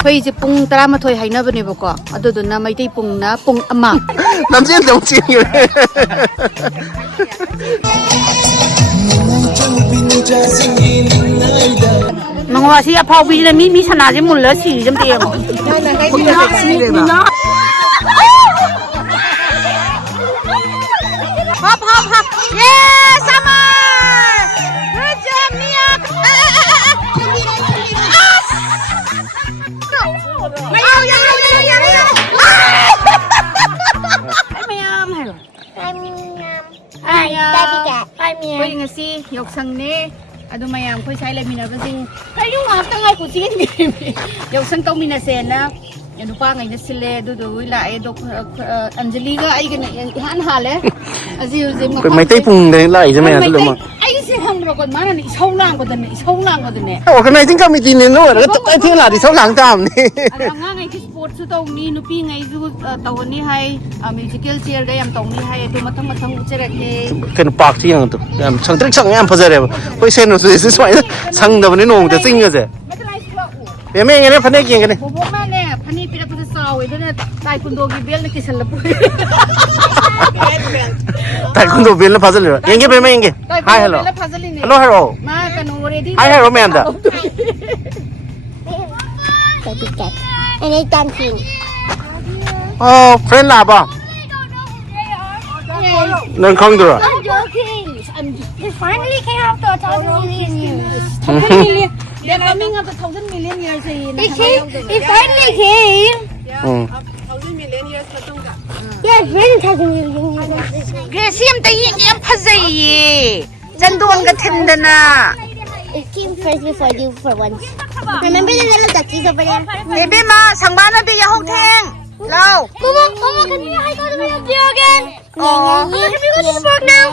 ꯑꯩꯈꯣꯏꯁꯦ ꯄꯨꯡ 12 ꯍꯥꯏꯅꯕꯅꯦꯕꯀꯣ ꯑꯗꯨꯗꯨꯅ ꯃꯩꯇꯩ ꯄꯨꯡꯅ ꯄꯨꯡ 1 ꯂꯝꯖꯦꯟ ꯇꯧ ꯆꯦꯟꯈꯤꯕ ꯃꯉꯣꯁꯤ ꯑꯐꯥꯎꯕꯤꯁꯤꯅ ꯃꯤ ꯁꯅꯥꯁꯦ ꯃꯨꯜꯂ ꯁꯤꯔꯤꯁꯦ ꯑꯝꯇ ꯌꯦꯡꯉꯣ ꯍꯣꯞ ꯍꯣꯞ ꯍꯣꯞ ꯌꯦꯁ ꯑꯃ good job Mia ꯑꯩꯈꯣꯏ ꯉꯁꯤ ꯌꯥꯎꯁꯪꯅꯦ ꯑꯗꯨ ꯃꯌꯥꯝ ꯑꯩꯈꯣꯏ ꯁ꯭ꯋꯥꯏ ꯂꯩꯃꯤꯟꯅꯕꯁꯤꯡ ꯀꯔꯤꯅꯣ ꯉꯥꯏꯍꯥꯛꯇꯪ ꯉꯥꯏꯈꯣ ꯆꯦꯟꯈꯤꯕꯅꯦ ꯌꯥꯎꯁꯪ ꯇꯧꯃꯤꯟꯅꯁꯦꯅ ꯅꯨꯄꯥꯉꯩꯅ ꯁꯤꯜꯂꯦ ꯑꯗꯨꯗꯣ ꯂꯥꯛꯑꯦ ꯑꯗꯣ ꯑꯟꯖꯂꯤꯒ ꯑꯩꯒꯅ ꯏꯍꯥꯟ ꯍꯥꯜꯂꯦ ꯍꯧꯖꯤꯛ ꯃꯩꯇꯩ ꯄꯨꯡꯗ ꯂꯥꯛꯏꯁꯦ ꯃꯌꯥꯝꯁꯨ ꯂꯣꯏꯅꯃꯛ ꯑꯩꯁꯦ ꯈꯪꯕ꯭ꯔꯣꯀꯣ ꯃꯥꯅ ꯏꯁꯧ ꯂꯥꯡꯕꯗꯅꯦ ꯑꯣꯔꯒꯅꯥꯏꯖꯤꯡ ꯀꯃꯤꯇꯤꯅꯦ ꯑꯣꯏꯔꯒ ꯇꯞ ꯊꯦꯡ ꯂꯥꯛꯑꯗꯤ ꯏꯁꯧ ꯂꯥꯡ ꯇꯥꯕꯅꯤ ꯑꯉꯥꯡꯉꯩꯒꯤ ꯁ꯭ꯄꯣꯔꯠꯁꯨ ꯇꯧꯅꯤ ꯅꯨꯄꯤꯉꯩꯁꯨ ꯇꯧꯒꯅꯤ ꯍꯥꯏ ꯃ꯭ꯌꯨꯖꯤꯀꯦꯜ ꯆꯤꯌꯔꯒ ꯌꯥꯝ ꯇꯧꯅꯤ ꯍꯥꯏ ꯑꯗꯨ ꯃꯊꯪ ꯎꯠꯆꯔꯛꯀꯦ ꯀꯩꯅꯣ ꯄꯥꯔꯛꯁꯤ ꯌꯦꯡꯉꯣ ꯌꯥꯝ ꯁꯪꯇ꯭ꯔꯤꯛ ꯁꯪꯉ ꯌꯥꯝ ꯐꯖꯔꯦꯕ ꯑꯩꯈꯣꯏ ꯁꯦꯅꯁꯨ ꯁꯨꯃꯥꯏꯅ ꯁꯪꯗꯕꯅꯤ ꯅꯣꯡꯃꯗ ꯆꯤꯡꯒꯁꯦ ꯌꯦꯡꯒꯅꯤ ꯐꯅꯦꯛ ꯌꯦꯡꯒꯅꯤ ꯕꯣꯕꯣꯛꯅꯅꯦ ꯐꯅꯦꯛ ꯄꯤꯔꯛꯄꯗ ꯆꯥꯎꯋꯦ ꯑꯗꯨꯅ ꯇꯥꯏꯀꯨꯟꯗꯣꯒꯤ ꯕꯦꯜꯅ ꯀꯤꯁꯜꯂ ꯇꯥꯏꯀꯨꯟꯗꯣ ꯕꯦꯜꯅ ꯐꯥꯖꯤꯜꯂꯤꯔꯣ ꯌꯦꯡꯒꯦ ꯕꯦꯝꯃ ꯌꯦꯡꯒꯦ ꯍꯥꯏ ꯍꯜꯂꯣ ꯍꯜꯂꯣ ꯍꯥꯏꯔꯛꯑꯣ ꯃꯥ ꯀꯩꯅꯣ ꯔꯦꯗꯤ ꯍꯥꯏ ꯍꯥꯏꯔꯛꯑꯣ ꯃꯌꯥꯝꯗ ꯑꯣ ꯐ꯭ꯔꯦꯟ ꯂꯥꯛꯑꯕꯣ ꯅꯪ ꯈꯪꯗ꯭ꯔꯣ He finally came out to 1,000 million years. 1,000 million. They're coming up to 1,000 million years. He finally came. 1,000 million years. Yeah, it's really 1,000 million years. Gracie, I'm taking him Fazaye. Jandonga Tindana. It came first before you for once. Remember the little duckies over there? Baby ma, Sangbana be your hotel. Low. Mama, can we go to the video again? Oh. Mama, can we go to the park now?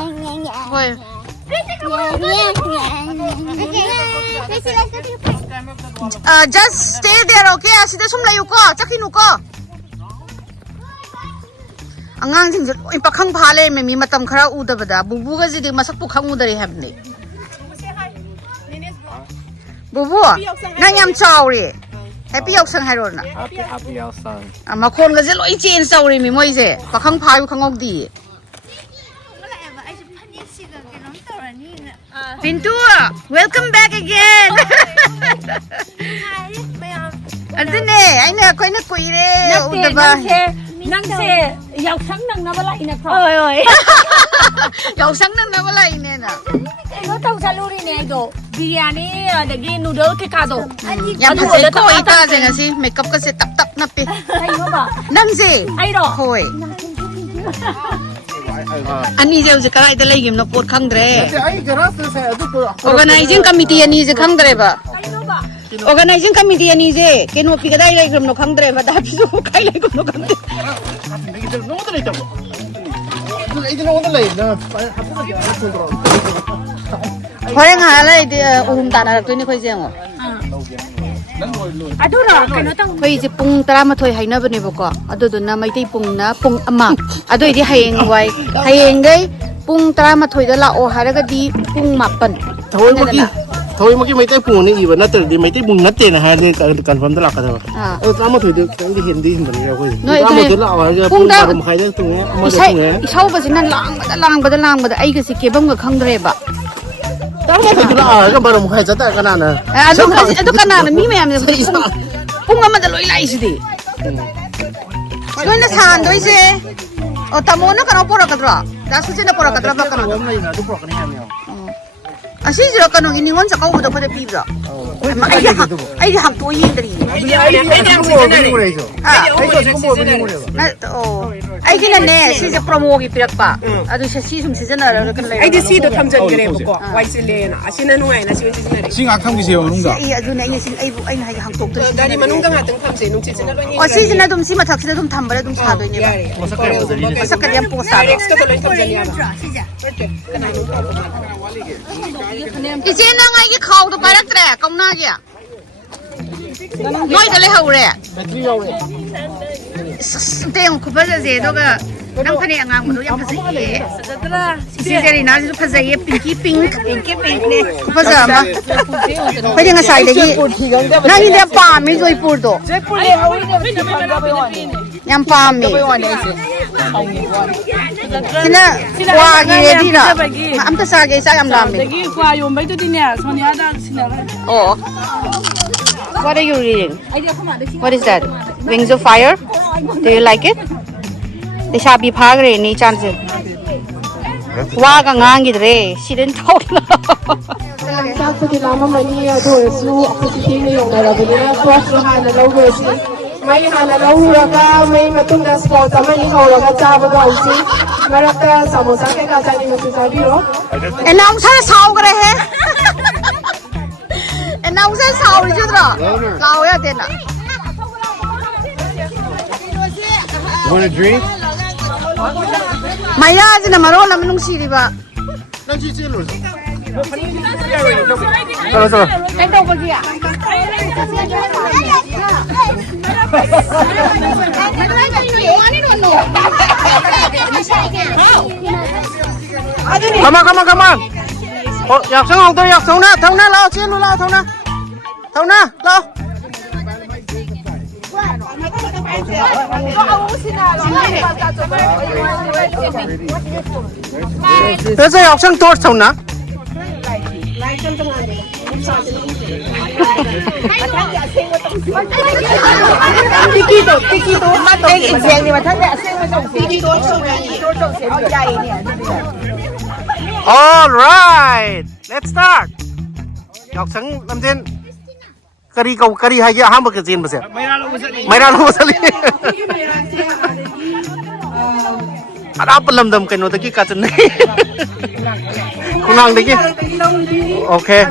Boy. Just stay there, okay? Asida sum layu ko, chakinu ko. Angang sing oi pakhang phale me mi matam khara udabada bubu ga jidi masak pu khang udari habne. Bubu, nang yam chawri. Happy yausang hairo na. Happy yausang. Makhon ga je loi chen chawri mi moi je. Pakhang phai khangok di. Pintu, welcome back again. Adune, aina koi na koi re. Udaba. Nangse, yausang nang nawala ina pro. Oi. Yausang nang nawala ina na. Ano tau saluri ne do. Biryani adagi noodle ke kado. Yam phasai ko ita je ngasi makeup ka se tap na pe. Ayo ba? Nang je. Ai ro. Hoi. Ani je uje karai da leigim na pot khangdre. Organizing committee ani je khangdre ba. Organizing committee ani je keno pi gadai leigim no khangdre ba da pi so kai leigim no khangdre. Horeng halai de uhum tana raktoini khoi jengo. Adura kano tang ꯑꯩꯈꯣꯏꯁꯦ ꯄꯨꯡ 12 ꯍꯥꯏꯅꯕꯅꯦꯕꯀꯣ ꯑꯗꯨꯗꯨꯅ ꯃꯩꯇꯩ ꯄꯨꯡꯅ ꯄꯨꯡ 1 ꯑꯗꯨꯏꯗꯤ ꯍꯌꯦꯡ ꯋꯥꯏ ꯍꯌꯦꯡꯒꯩ ꯄꯨꯡ 12ꯗ ꯂꯥꯛꯑꯣ ꯍꯥꯏꯔꯒꯗꯤ ꯄꯨꯡ 7 ꯊꯧꯏꯃꯛꯀꯤ ꯃꯩꯇꯩ ꯄꯨꯡꯅ ꯏꯕ ꯅꯠꯇ꯭ꯔꯗꯤ ꯃꯩꯇꯩ ꯄꯨꯡ ꯅꯠꯇꯦꯅ ꯍꯥꯏꯔꯗꯤ ꯀꯟꯐꯥꯔꯝꯗ ꯂꯥꯛꯀꯗꯕ ꯑꯗꯣ 12ꯗꯤ ꯈꯤꯇꯪꯗꯤ ꯍꯦꯟꯗꯤ ꯍꯦꯟꯕꯅꯤ ꯑꯩꯈꯣꯏꯗꯤ 12ꯗ ꯂꯥꯛꯑꯣ ꯍꯥꯏꯔꯒ ꯄꯨꯡ 12 ꯃꯈꯥꯏꯗ ꯇꯨꯡꯉꯦ ꯑꯃꯗ ꯇꯨꯡꯉꯦ ꯏꯁꯧꯕꯁꯤꯅ ꯂꯥꯡꯕꯗ ꯑꯩꯒꯁꯤ ꯀꯦꯕꯝꯒ ꯈꯪꯗ꯭ꯔꯦꯕ 12ꯗ ꯂꯥꯛꯑꯣ ꯍꯥꯏꯔꯒ 12 ꯃꯈꯥꯏ ꯆꯠꯇ ꯀꯅꯥꯅ ꯑꯗꯨ ꯀꯅꯥꯅ ꯃꯤ ꯃꯌꯥꯝꯁꯦ ꯄꯨꯡ 1ꯗ ꯂꯣꯏ ꯂꯥꯛꯏꯁꯤꯗꯤ ꯅꯣꯏꯅ ꯁꯥꯍꯟꯗꯣꯏꯁꯦ ꯑꯣ ꯇꯥꯃꯣꯅ ꯀꯩꯅꯣ ꯄꯨꯔꯛꯀꯗ꯭ꯔꯣ ꯗꯥꯁꯨꯁꯤꯅ ꯄꯨꯔꯛꯀꯗ꯭ꯔꯕ ꯀꯩꯅꯣ ꯑꯗꯨ ꯄꯨꯔꯛꯀꯅꯤ ꯍꯥꯏꯕꯅꯦ ꯑꯁꯤꯁꯤꯔꯣ ꯀꯩꯅꯣꯒꯤ ꯅꯤꯉꯣꯜ ꯆꯥꯛꯀꯧꯕꯗ ꯑꯩꯈꯣꯏꯗ ꯄꯤꯕ꯭ꯔꯣ ꯑꯩꯗꯤ ꯍꯥꯡꯇꯣꯛꯑ ꯌꯦꯡꯗ꯭ꯔꯤꯌꯦ ꯑꯩꯒꯤꯅꯅꯦ ꯁꯤꯁꯦ ꯄ꯭ꯔꯣꯃꯣꯒꯤ ꯄꯤꯔꯛꯄ ꯑꯗꯨ ꯁꯤ ꯁꯨꯝ ꯁꯤꯖꯤꯟꯅꯔꯒ ꯂꯩ ꯑꯩꯗꯤ ꯁꯤꯗꯣ ꯊꯝꯖꯟꯈ꯭ꯔꯦꯕꯀꯣ ꯋꯥꯏꯁꯤꯜꯂꯦꯅ ꯑꯁꯤꯅ ꯅꯨꯡꯉꯥꯏꯅ ꯁꯤ ꯁꯤꯖꯤꯟꯅꯔꯦ ꯁꯤ ꯉꯥꯛ ꯊꯝꯈꯤꯁꯦꯕ ꯃꯅꯨꯡꯗ ꯑꯗꯨꯅꯦ ꯑꯩꯅ ꯍꯥꯏꯒꯦ ꯍꯥꯡꯇꯣꯛꯇ꯭ꯔꯦ ꯒꯥꯔꯤ ꯃꯅꯨꯡꯗ ꯉꯥꯛꯇꯪ ꯊꯝꯁꯦ ꯅꯨꯡꯁꯤꯠꯁꯤꯅ ꯂꯣꯏ ꯑꯣ ꯁꯤꯁꯤꯅ ꯑꯗꯨꯝ ꯁꯤ ꯃꯊꯛꯁꯤꯗ ꯑꯗꯨꯝ ꯊꯝꯕꯗ ꯑꯗꯨꯝ ꯁꯥꯗꯣꯏꯅꯦꯕ ꯃꯁꯛꯀꯗꯤ ꯌꯥꯝ ꯄꯣꯁ ꯇꯥꯕ ꯏꯆꯦ ꯅꯪ ꯑꯩꯒꯤ ꯈꯥꯎꯗꯣ ꯄꯥꯏꯔꯛꯇ꯭ꯔꯦ ꯀꯧꯅꯥꯒꯤ ꯅꯣꯏꯗ ꯂꯩꯍꯧꯔꯦ ꯇꯦꯡ ꯈꯨꯐꯖꯁꯦ ꯑꯗꯨꯒ นั่งพะเนงงามดูยังภาษาเย่ซีเจรีน่าจะภาษาเย่ปิงกี้ปิงเนี่ยภาษามาไปยังไงใส่เลยกี่นั่งยิ่งเดียบปาไม่ช่วยพูดตัวยังปาไม่ที่น่ะว่ากี่เดือนละอันตรายกี่สายอันดำเลยโอ้ What are you reading? What is that? Wings of Fire? Do you like it? The shabby pagre ni chance. Waga ngangidre, she didn't talk. จากสติลามามันนี่โดยสู้อภิสิทธิ์ในองค์เราเป็นครอบครัวหาเราเวสิไม่หาเราหัวก็ไม่มาตุ้งดัสปอร์ตไม่เขาเราก็จ้าบ่าวสิมารักแต่สามสักแค่การจัดนิมิตใจพี่หรอ And now say sao kare hai. And now say sao ni chudra. Lao ya dena. Want a drink? Maya jina maro lam nung siri ba. Nang chi chi lu. Sala. Ai tau bagi ya. Come on. Yak sang hong tôi yak thau na lao chi lu lao thau na. Lao. Thế sao học sinh tốt sao nè? All right, let's start. Học sinh làm gì? Kari hai ham bak jin base. Maira lo masali. Ada pelam dam kaino taki kacen nahi. Kunang deki. Okay.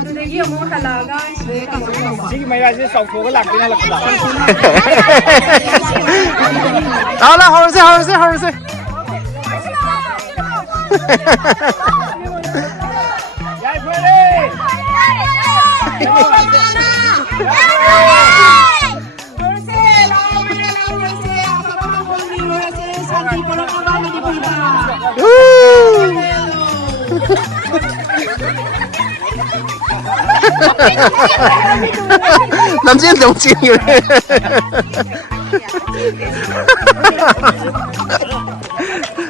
Ala horse. Làm gì đồng chí như thế?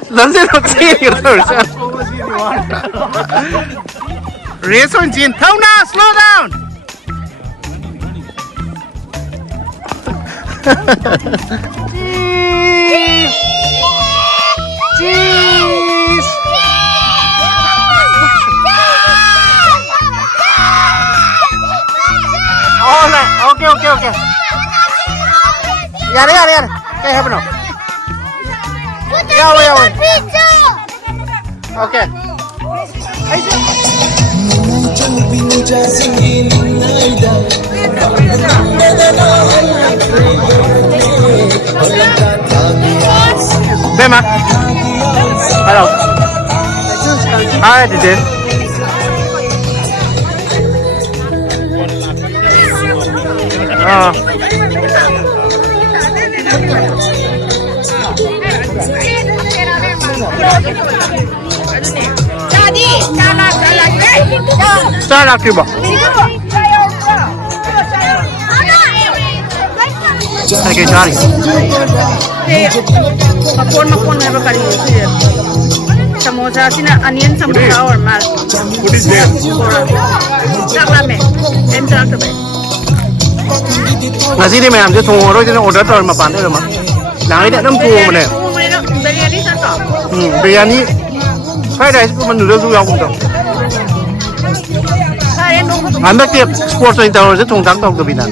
Làm gì đồng chí như thế? Race on chin. Thau na, slow down. Cheese. All right. Okay. Yare. Okay, have no. Yeah. Okay. Bema. Hello. Hi, Didi. Start up, Cuba. Okay, Johnny. Makon na ba kari siya? Samosa sina onion samosa or mal. What is there? Saklame. Entar to ba. Nasi ni ma'am, just tomorrow just order to ma pan de ma. Nang ida nam pu ma ne. Biryani sa to. Biryani. Fried rice ko man noodles yaw ko to. Anda ke sports center or just thong tang to bi na.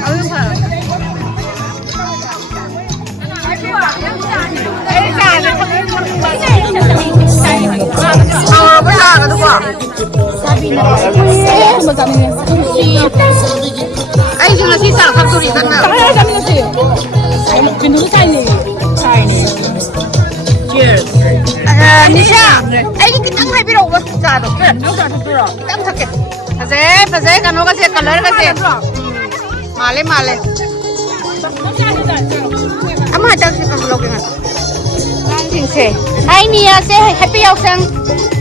Ay, yung nasisa ka turitan na. Cheers. Nisha, ay yung kitang may biro ba sa do? Kitang sakit. Kasi kano kasi color kasi. Male. Ama hajang si pamulog nga. 세. 하이 니야 세 해피 역상.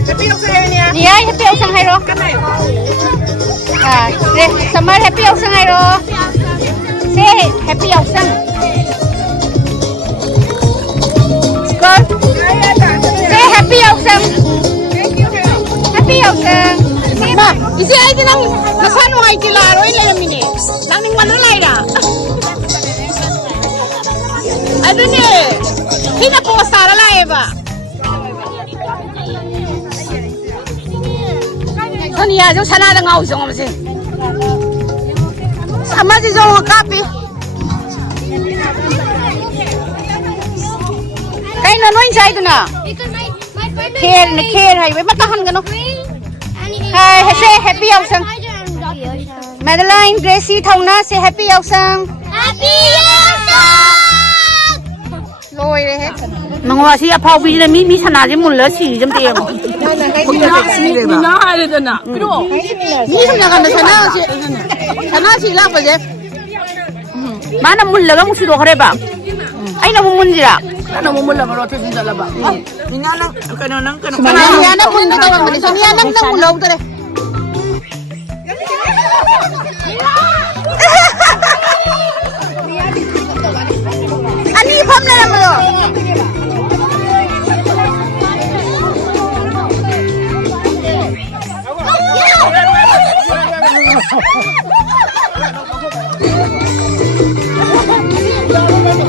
Happy yung sa'yo niya. 니야 해피 역상 하이로. 아, 그래. 정말 해피 역상 하이로. 세 해피 역상. 스컬. 세 해피 역상. 해피 역상. 마, 이제 아이들 나산 와이지 라로 이래미니. 나는 만날 라이라. 아드니. Hina po sara la eba. Sonia jo sana da ngau jong amse. Sama si jo kapi. Kai na noin sai tuna. Kher hai ba tahan gano. Hai happy yausang. Madeline Gracie Thongna say happy yausang. Happy Yausang! Lôi đây hết. Mà ngoài xí phao bi này mi sana chứ muốn lỡ xì chấm tiền. Mi na hai le dana. Pero Mi sana kan sana xì lạc vậy. Mana muốn lỡ cái musuh dokere ba. Ai na muốn gì à? na mo mula baro te sinda laba. Ninya nang kanang Sonia na muốn đâu tawang ni. Sonia nang muốn lâu tao đây. Ani pham na làm rồi.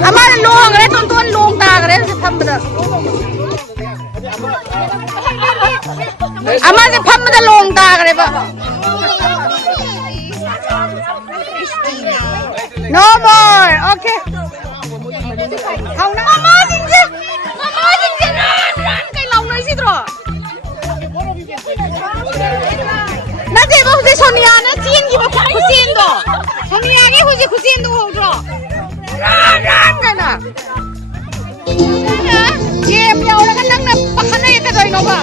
Ama luang cái đấy, tuan luang ta cái đấy sẽ pham được. Ama sẽ pham được luang ta cái đấy ba. No more. Okay. Không na. Mama jinja ran cái lòng này gì rồi. Na de ba huze Sonia na chin gi ba khusin do. Sonia ge huze khusin do ho do. Ran cái na. Ye piao la kan nang na pakhan na ite doi no ba.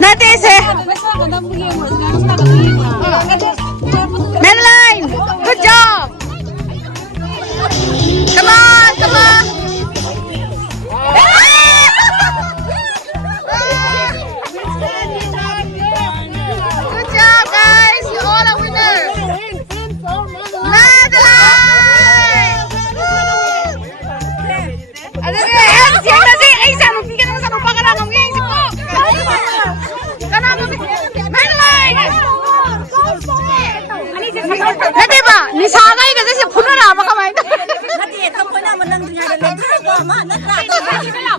Nanti se. Madeline, good job. Come on, come on. Good job, guys. You all are winners. Madeline. Ada ni, siapa sih? Aisyah, lu pikir nama satu pakaran kamu yang sih? Kenapa sih? Madeline. Nanti ba, ni sagai kasi si puno na apa kamay? Nanti etang ko na manang dunya le. Ma natra.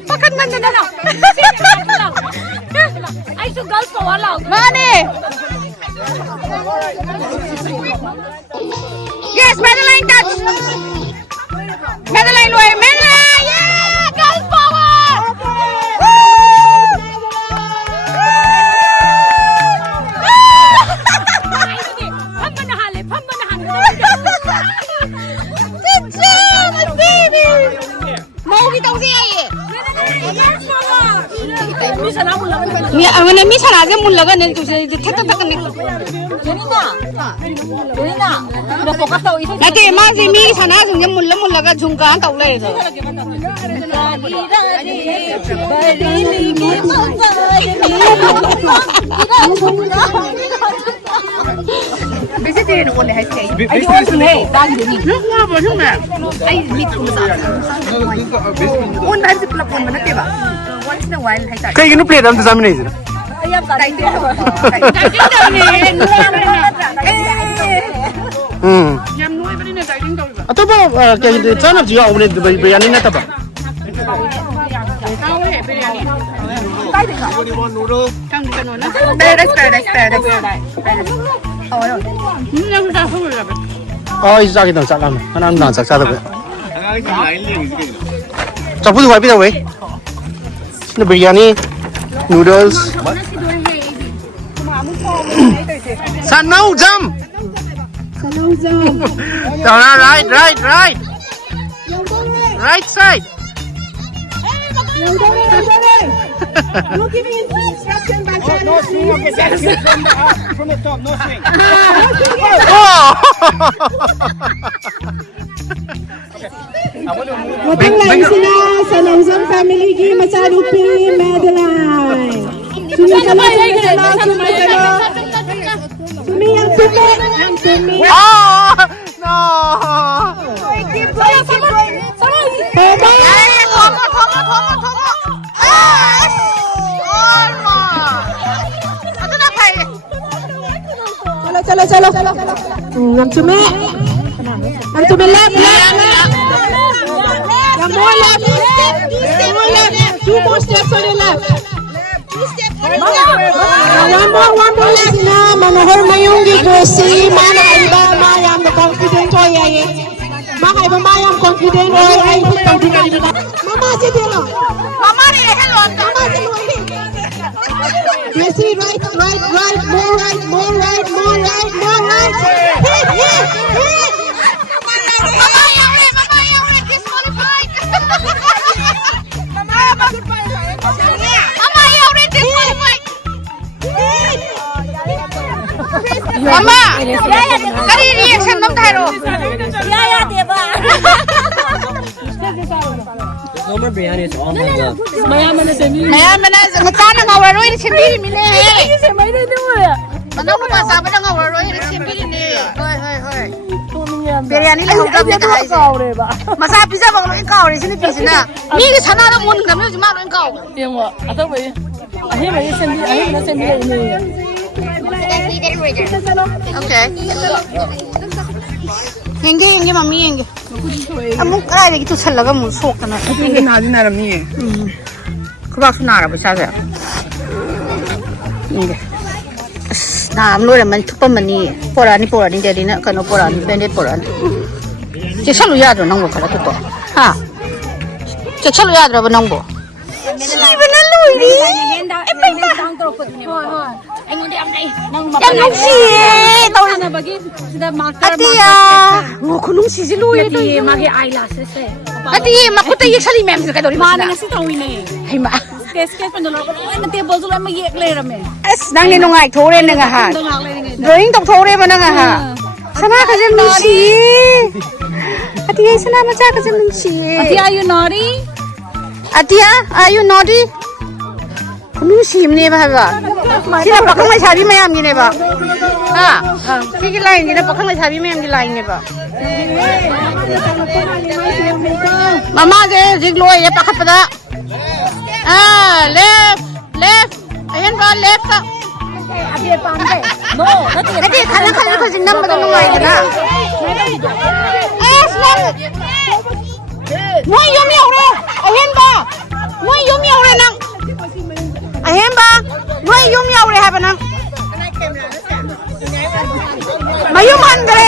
Pakat man na lang. Ay so girls pa wala. Mane. Yes, Madeline touch. Madeline way, Madeline. Yeah, girl power. Good job, my baby. Mau kita usia ye. Mi sana mo lang. Ni ang mi sana aja mun laga nen tu se thak thak ni. Jenina. Na focus tao isa. Nanti emang si mi sana sungnya mun laga jungkaan tau le itu. Bisa dia nak boleh hashtag. Ay orsin hey. Dang ni. Nga ba nga? Ay lit ko sa. Un dan si plapon mana tiba. Once in a while hay tayo. Kaya gino plate ang sa amin na Ayam ka. Dai daw ni. Yam nuai ba ni na dai ding daw ba? Ato ba kaya sana jiwa umne biryani na taba. Tao he biryani. Noodle. Kang di kanon na. Paradise. Oh, yun. Yung sa huli ba? Oh, isa kita sa kami. Kanang nang sa ba. Chapu du bi da we. Na biryani, noodles. Sanau jam. Right. Right side. No giving instruction by No swing, okay, that's it from the top, no swing. Matang lain sila sa Lawson family gi masalupi Madeline. Sumikalo. Sumi yang sumi. Oh, no. Chalo. Ngam sumi left. More left. Two more steps on the left. One more left na. Manahor mayong gigosi. Mana iba mayam the confident o yayin. Maka iba mayam confident o ay confident. Mama si Delo. Mama ni hello. Mama si Luwi. Messi right. More right. Hit. Mama, kari reaction nam tharo. Ya deba. Normal biryani is all my love. Maya mana matana ngawaroi ni chimbi mine. Mana ko pasa ba ngawaroi ni chimbi ni. Hoi. Biryani le hau dab le kai se. Masa pizza bang lo kau ri sini pizza na. Ni ke chana da mon ngam ni ma lo kau. Yemo, atau ba? Ahi ba sembi ni. Okay. Henge mami. Amuk krai be gitu chalaga mu sok kana. Hindi na ramni hai. Kubak sunara ba sa sa. Henge. Na amlo man thupa mani porani de na kano porani bende porani. Je chalu ya do nang bo kala to. Ha. Je chalu ya do ba nang bo. Si ba na lui ri. Yang si tahu na bagi sudah makan Atia mau kunung si lu itu Magi eyelashes eh. Atia makuta ye sali mem ka dori Mana nasi tahu ini. hai ma Kes pendolor. Nanti bozul am yek le rame. as nang ni nungai thore na nga ha drawing tok thore ba na nga ha sama ka jem lu si Atia sana ma cha ka jem lu si Atia, are you naughty? Atia are you naughty kunung si ne ba ba sila pakang mai sabi mayam ni ne ba ha sigi line ni na pakang mai sabi mayam ni line ne ba Mama je jiglo ye pakat pada left ayan ba left ka Atia pande. No, ati khala ko jinam ba no mai na left moi yum yaure ayan ba moi yum yaure nang ayan ba moi yum yaure ha ba nang mayum andre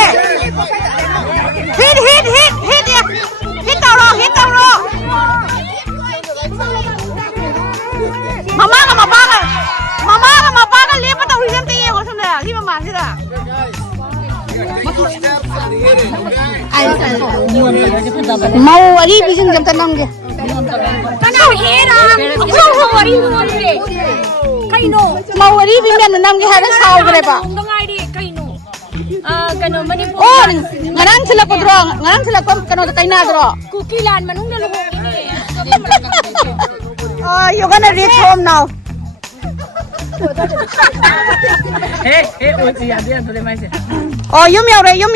hit taro mama ka mapaga lepa ta hulim te ye wasam da li mama sida mau ari bising jam tanam ge Kana hera. Aku wari nuanre. Kaino. mau ari bimyan nam ge ha saw gre ba Dongai di kaino. Kano Manipur. oh ngarang sila ko dro ngarang sila ko kano ta kaina dro Kukilan manung da luhong ini. oh you gonna reach home now oh yum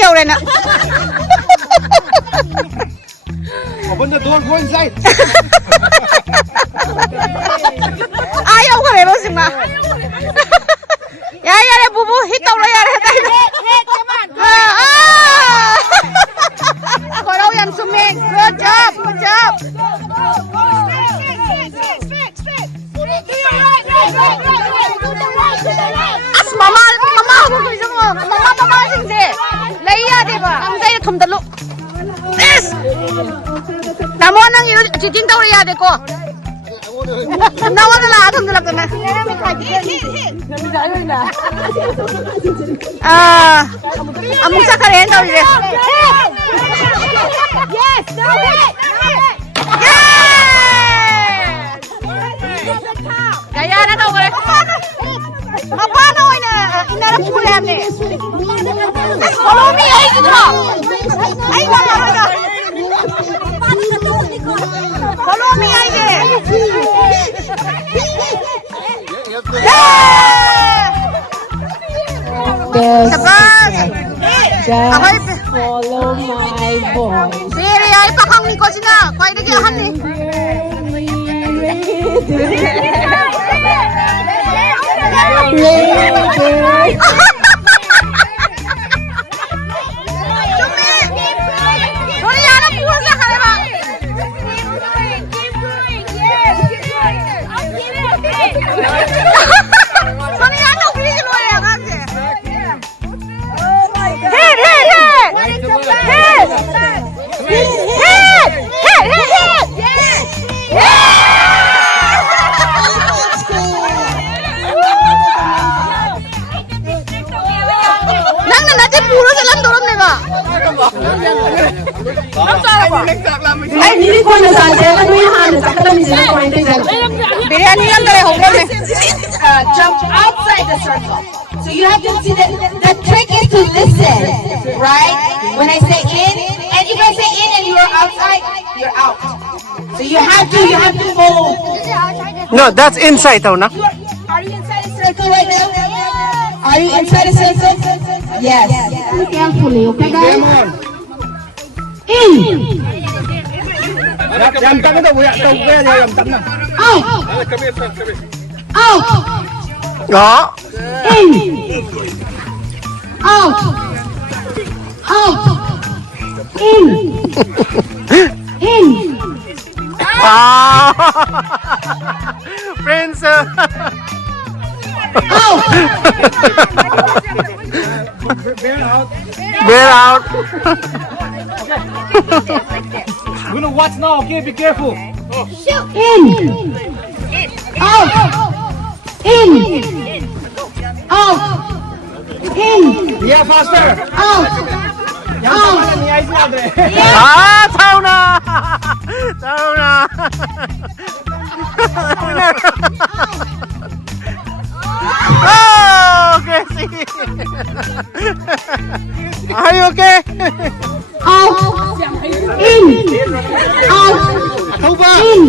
yaure na Open the door, go inside. ayaw ka ba sima ya le bubu hitaw la ya re dai ko raw yan suming good job as mama ko jong mama sing se laiya de ba ang dai thum da lu yes tamo nang yu chiting taw ya de ko nawa na la thum da la kana amuk sa karen taw je yes Kaya na daw eh. Mapano na inarap mo lang eh. Follow me ay dito. Ay wala na. Follow me ay eh. Sabas. Just follow my voice. Siri ay pakang ni ko sina. Kaya na kiyahan eh. Ay, hindi ko na sa atin. Ano yung halos? Sa katabi sila ko hindi dyan. Biryani lang dali ho. Jump outside the circle. So you have to see the trick is to listen, right? When I say in, and if I say in and you are outside, you're out. So you have to follow. No, that's inside tau na. Are you inside the circle right now? Are you inside the circle? Yes. Carefully, okay guys? In. Làm tắm cái đâu trông cái này làm tắm nào. Out. Out. Đó. In. Out. Out. In. In. À. Friends. Out. Bear out. We're gonna watch now, okay? Be careful. In. Out. In. Out. In. Yeah, faster. Out. Out. À, thao na. Thao na. Oh, Gracie. Are you okay? Out. In. Out. Thu ba? In.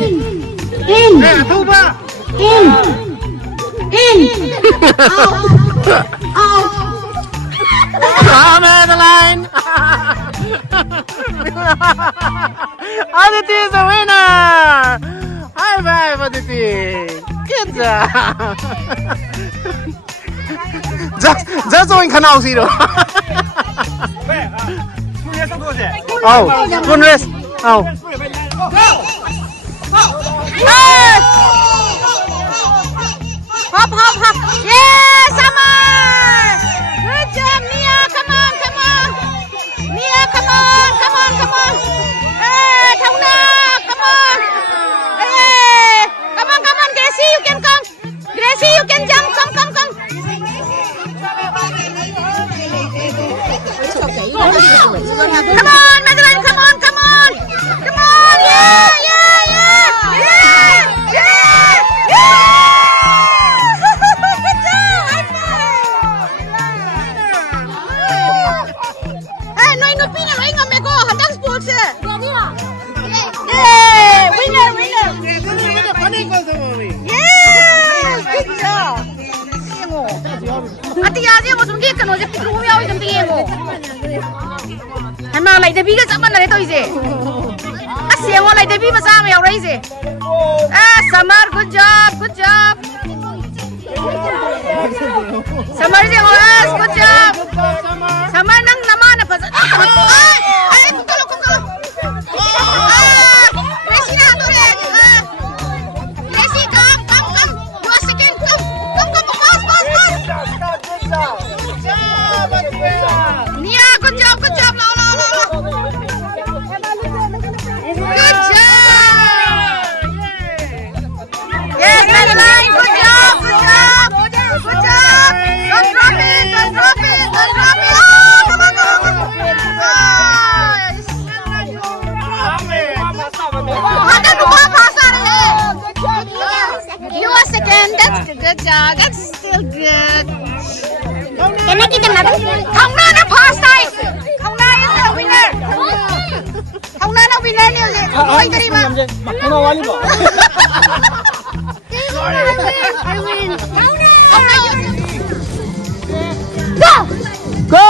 In. Nè, thu ba? In. In. Out. Out. I'm at the line. Aditi is the winner. High five, Aditi. Good job. Just doing canal zero. Oh, good rest. Oh. Yes! Hop, hop, hop. Yes, Samar! Good job, Mia. Come on, come on. Mia, come on, come on, come on. Hey, Thauna, come on. Hey, come on, come on. Gracie, you can come. Gracie, you can jump. Come, come, come. Come on, Madeline, come on, come on. Come on, yeah, yeah, yeah. Yeah, yeah, yeah. Good job, high five. Hey, nói nó pin là anh ngầm mẹ cô, hắn đang sports. Yeah, winner, winner. Yes, good job. Ati yazi mo sumgi kano je pikru yaw isam tiye mo. Hama lai debi ka saman na to ise. Asiang mo lai debi masama yaw rai ise. Ah, Samar, good job, good job. Samar je oras, good job. Samar nang naman na pas. Ay, kung kalo. Ah, Gracie na to rin. Gracie, come. 2 seconds, come. Pass. Nia, good job. No. Good job. Yes, Madeline, good job. Don't drop it. Thông na nó pass tay. Thông na is the winner. Thông na nó winner niyo. Hoy dali ba? Ano wali ba? I win. Thông na yun. Go!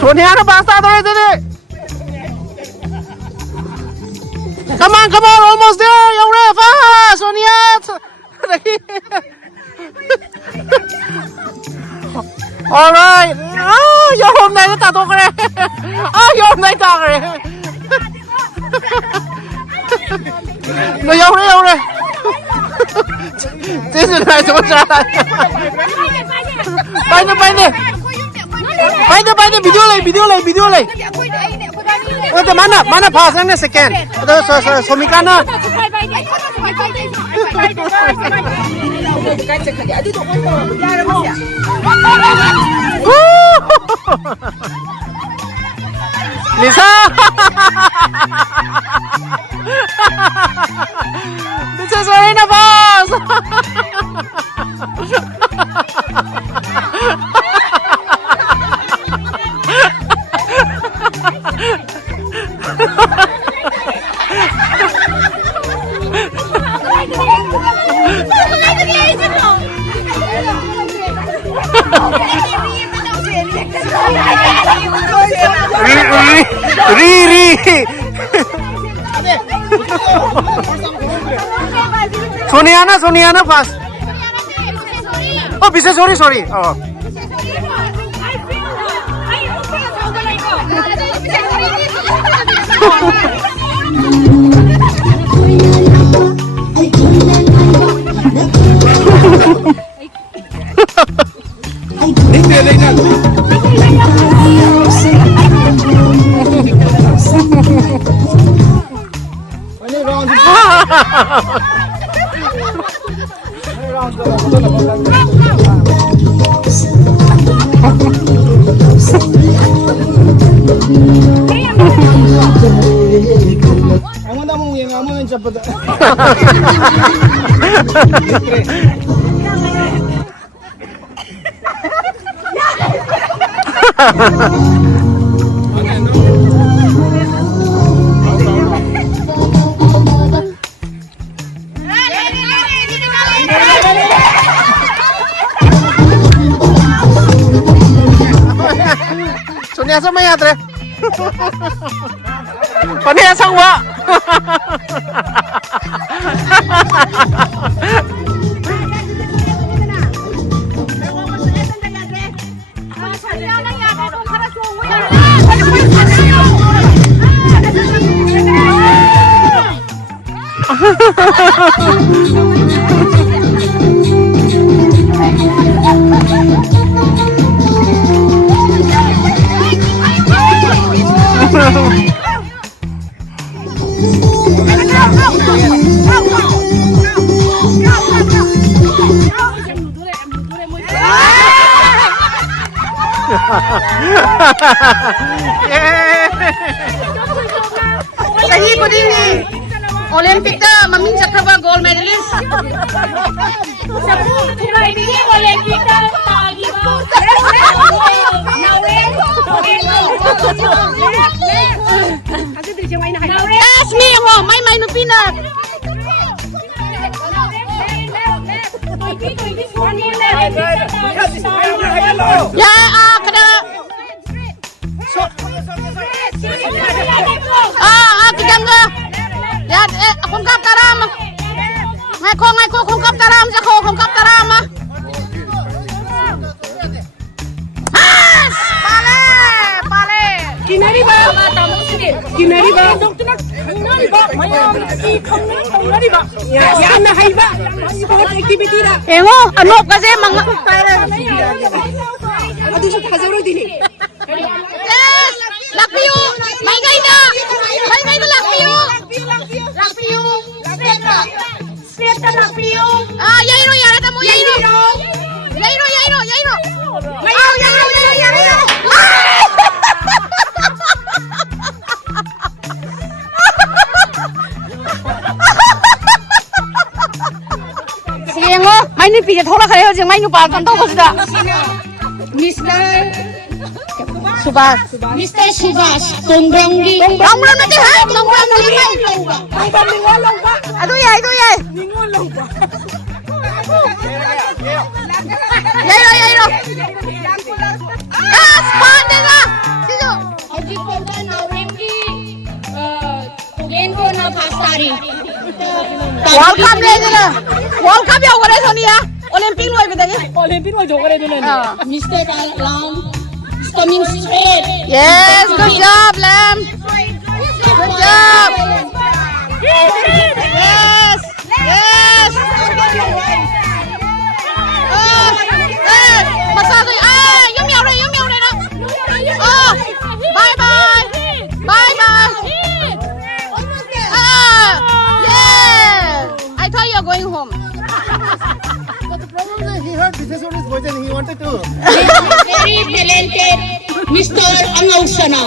Sonia na basta to ito ni. Come on, almost there. Yung ref, Sonia. Alright. Yung hôm nay nó tato kare. Yung hôm nay ta kare. Nó yung re. This is nice to watch. Bay nè, video lại. Ito mana pass na second. Ito Somika na. Lisa. This is Arena pass. Ri. Sonia na fast. Oh, bisa sorry. Oh. Amo na mong yung amo yung sapat. Sonia sa may atre. Paniya sang wa. Sahi ko din eh. Olympic ka, maminsak ka ba gold medalist? Ask me ako, may nupinat. Kada kadangga. Ya, kung kap taram. Ngay ko kung kap taram sa ko, kung kap taram. Pale. Kinari ba? Yan na haiba. Sport activity na. Emo, ano kasi mga Ado siya hazaro din eh. Yes! Lakpiyo! May gayda! Lakpiyo! Straight na lakpiyo! Yairo! Yarata mo! Yairo! Sige mo! May nipigit थोड़ा हो जिंग माई नुपा कन तो बसदा Subhash Mr. Subhash Tongrangi. Tongbrang na ha Tongbrang na ado yai yai ro spawn na sijo Haji Ponda Naurengi. Gengo na Pastari. World Cup le na World Cup yaw gare sonia Olympic loi bidagi 올림픽 로 저거래 되는. Mr. Lam is coming straight. Yes, good job, Lam. Good job. Yes, yes. Massage. Yum yum rồi đó. Bye bye. Bye bye. Yeah. I thought you're going home. He heard this is his voice and he wanted to. Very talented Mr. Angausana.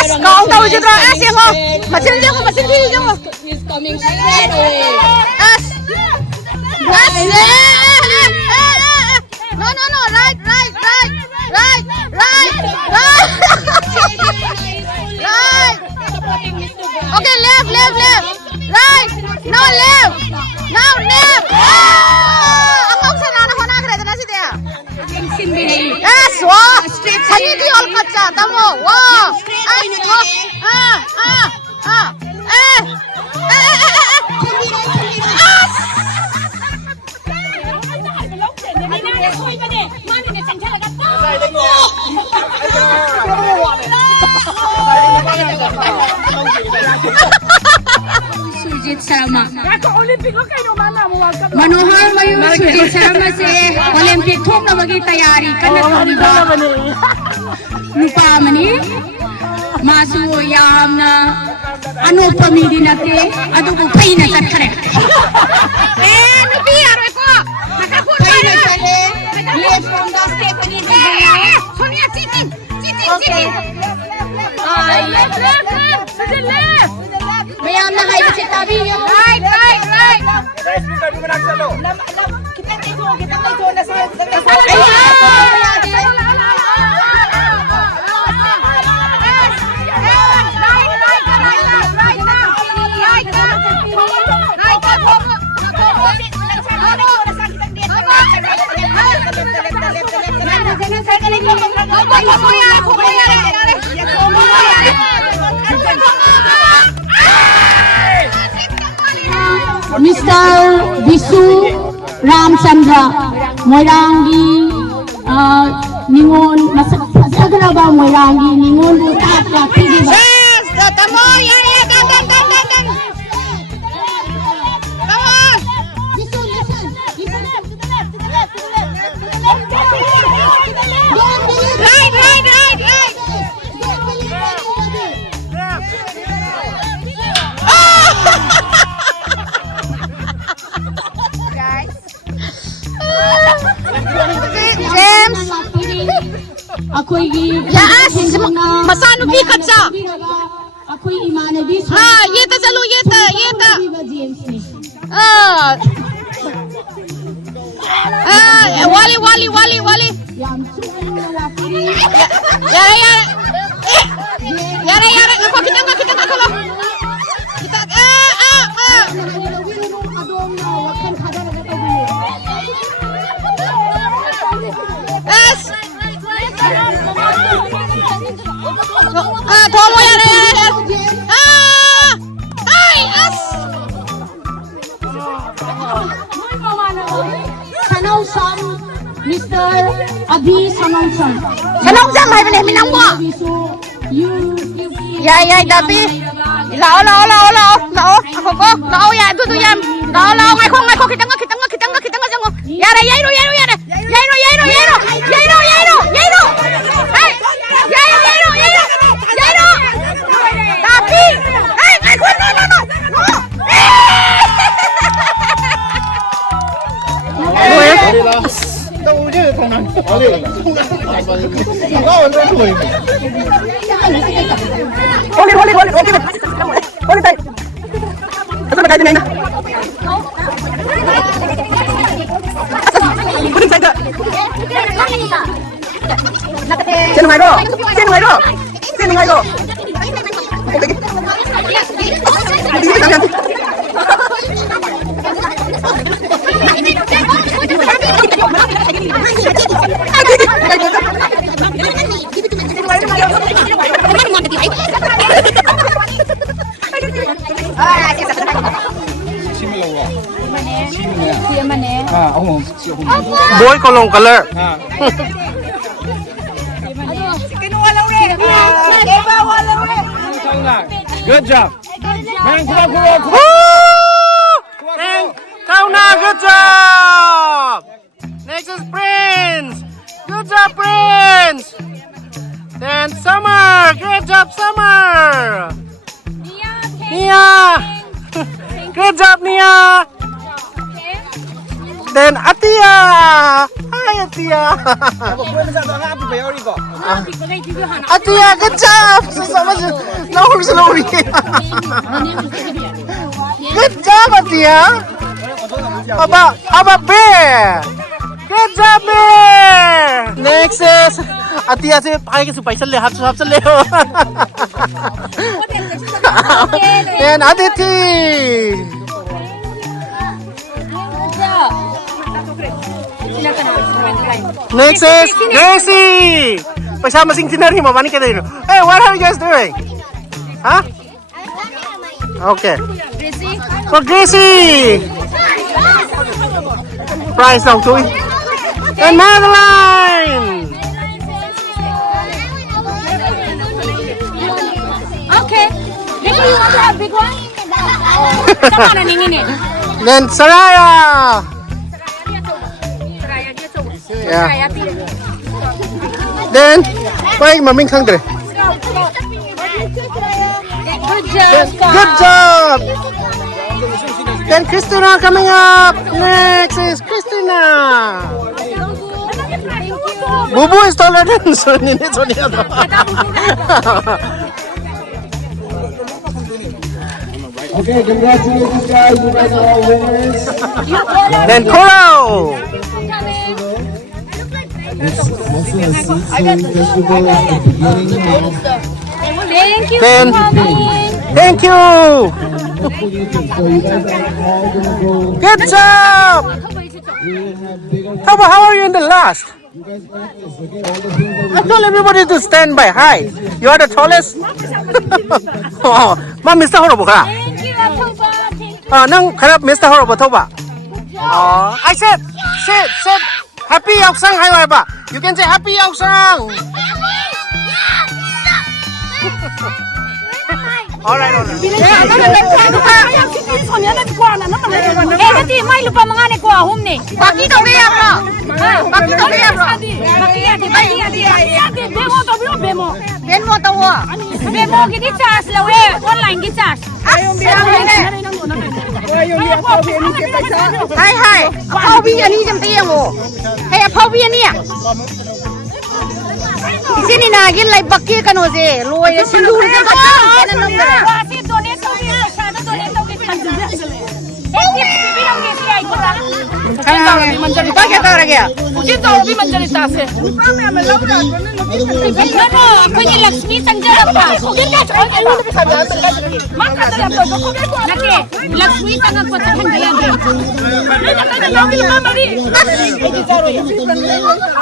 As kau tahu juga as yang kau macam ni jangan He's coming straight away. as no right okay left right no left now left ang sana na hona kare na si dia yes wow sani di all kacha tamo wow Surjit Sharma. Manohar Mayur Surjit Sharma से Olympic थोकनबगी तैयारी कन्ना तौरिबा नुपामनी मासु यामना अनोपा मीदी नते अदुबु फैना चखरे nupi aroy ko फैना चले left from the step again Sonia cheating मयामना हाइबसे ताबियो right Mr. Visu Ramchandra Moirangi Ningon Masagraba Moirangi Ningon Butata Pidiba yes tamo ya dan come on Visu listen right James Akoigi Yes Masanupi kacha Akoi Imanabi हाँ ये तो चलो ये तो James ni वाली Yam Chuna Lakiri यार देखो kita kalau kita es Tomo ya es Sanausam Mr. Abhi Sanausam hai bene minang mo you ya tapi lao ako ko lao ya tu yam lao ngai ko kita jango ya ro tapi ngai ko no Đâu chứ thằng nào có gì có cái tuổi Oli tay ba tayo na? Putting side. Sino nga ito? Sino nga ito? Sino nga ito? Hindi ka natin. Boy color color. Good job. Man, come on. Kauna, good job. Next is Prince. Good job, Prince. Then Summer. Great job, Summer. Nia. Good job, Nia. Then Atia. Hi, Atia. Atia, good job. Slowly. Good job, Atia. How about Bear? Good job, Bear. Next is Atia से भाई के सुपारी चल ले हाथ चल ले Then Aditi. Next is Gracie. Pasal masing tinari mo mani kita ini. Hey, what are you guys doing? Huh? Okay. For Gracie. Prize dong tuh. And Madeline. Okay. Maybe you want to have big one? Come on, ini. Then Saraya. Yeah. Then, why maming kang dre? Good job. Good job. Then Christina coming up. Next is Christina. Bubu is taller than Sonia. Okay, congratulations, guys. You guys are all winners. Then Koro. It's also a seed-sowing festival at the beginning of Thank you Then, for coming. thank you. so you guys are all gonna go. Good job. How are you in the last? You guys practice, okay? All the things that we I told everybody to stand by height. You are the tallest. Oh, ma Mr. Horobo ka. Thank you, October. Thank you. Nang karap Mr. Horobo to ba? Oh, I said, happy Yaoksang hai ba? You can say happy Yaoksang. All right. Nanti mai lupa mengani ko ahum ni. Baki to biar lo. Baki to biar lo. Baki ati. Bemo. Bemo to wo. Bemo kita charge lah we. Online kita charge. Hai. Apa biar ni jam tiang wo. Hey, apa biar ni? Di sini nagin like baki kan oje. Loy sindur kan kan number. Wasi donate to ni, sada donate to ni kan juga. Bilang ni si Aiko dah. Kan lebih menjadi tak kita lagi ya. Mungkin tahu lebih menjadi tak sih. Mana aku ni Lakshmi Sanjay apa? Mungkin dah cuci air lebih saja. Maka tu apa? Nanti Lakshmi sangat kuat kan dia. Nanti kita nak lagi lama ni.